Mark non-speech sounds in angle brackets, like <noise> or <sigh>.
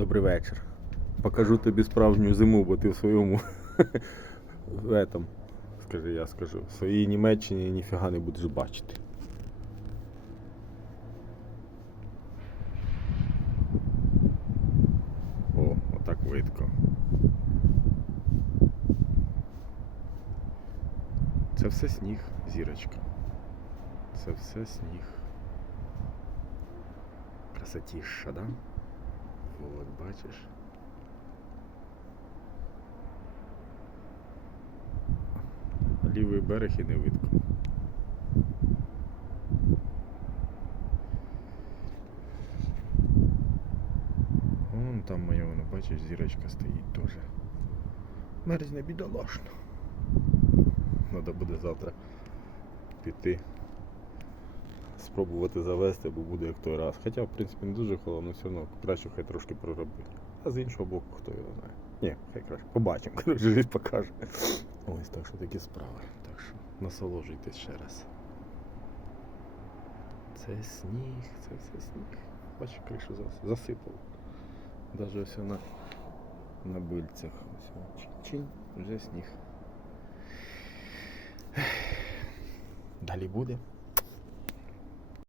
Добрий вечір. Покажу тобі справжню зиму, бо ти в своєму <laughs> в этом, скажи, я скажу, в своїй Німеччині ніфіга не будеш бачити. О, отак видко. Це все сніг, зірочка. Це все сніг. Красотіша, да? От, бачиш. Лівий берег і не видко. Вон там моя, воно, бачиш, зірочка стоїть теж. Мерзне бідолашно. Треба буде завтра піти. Спробувати завести, бо буде як той раз. Хоча, в принципі, не дуже холодно, все одно краще хай трошки проробити. А з іншого боку, хто його знає. Ні, хай краще. Побачимо, <laughs> коротше, життя покаже. Ось так що такі справи. Так що насолоджуйтесь ще раз. Це сніг, це все сніг. Бачиш, кришу зас- засипало. Даже все на, на бильцях. Ось, вже сніг. Далі буде.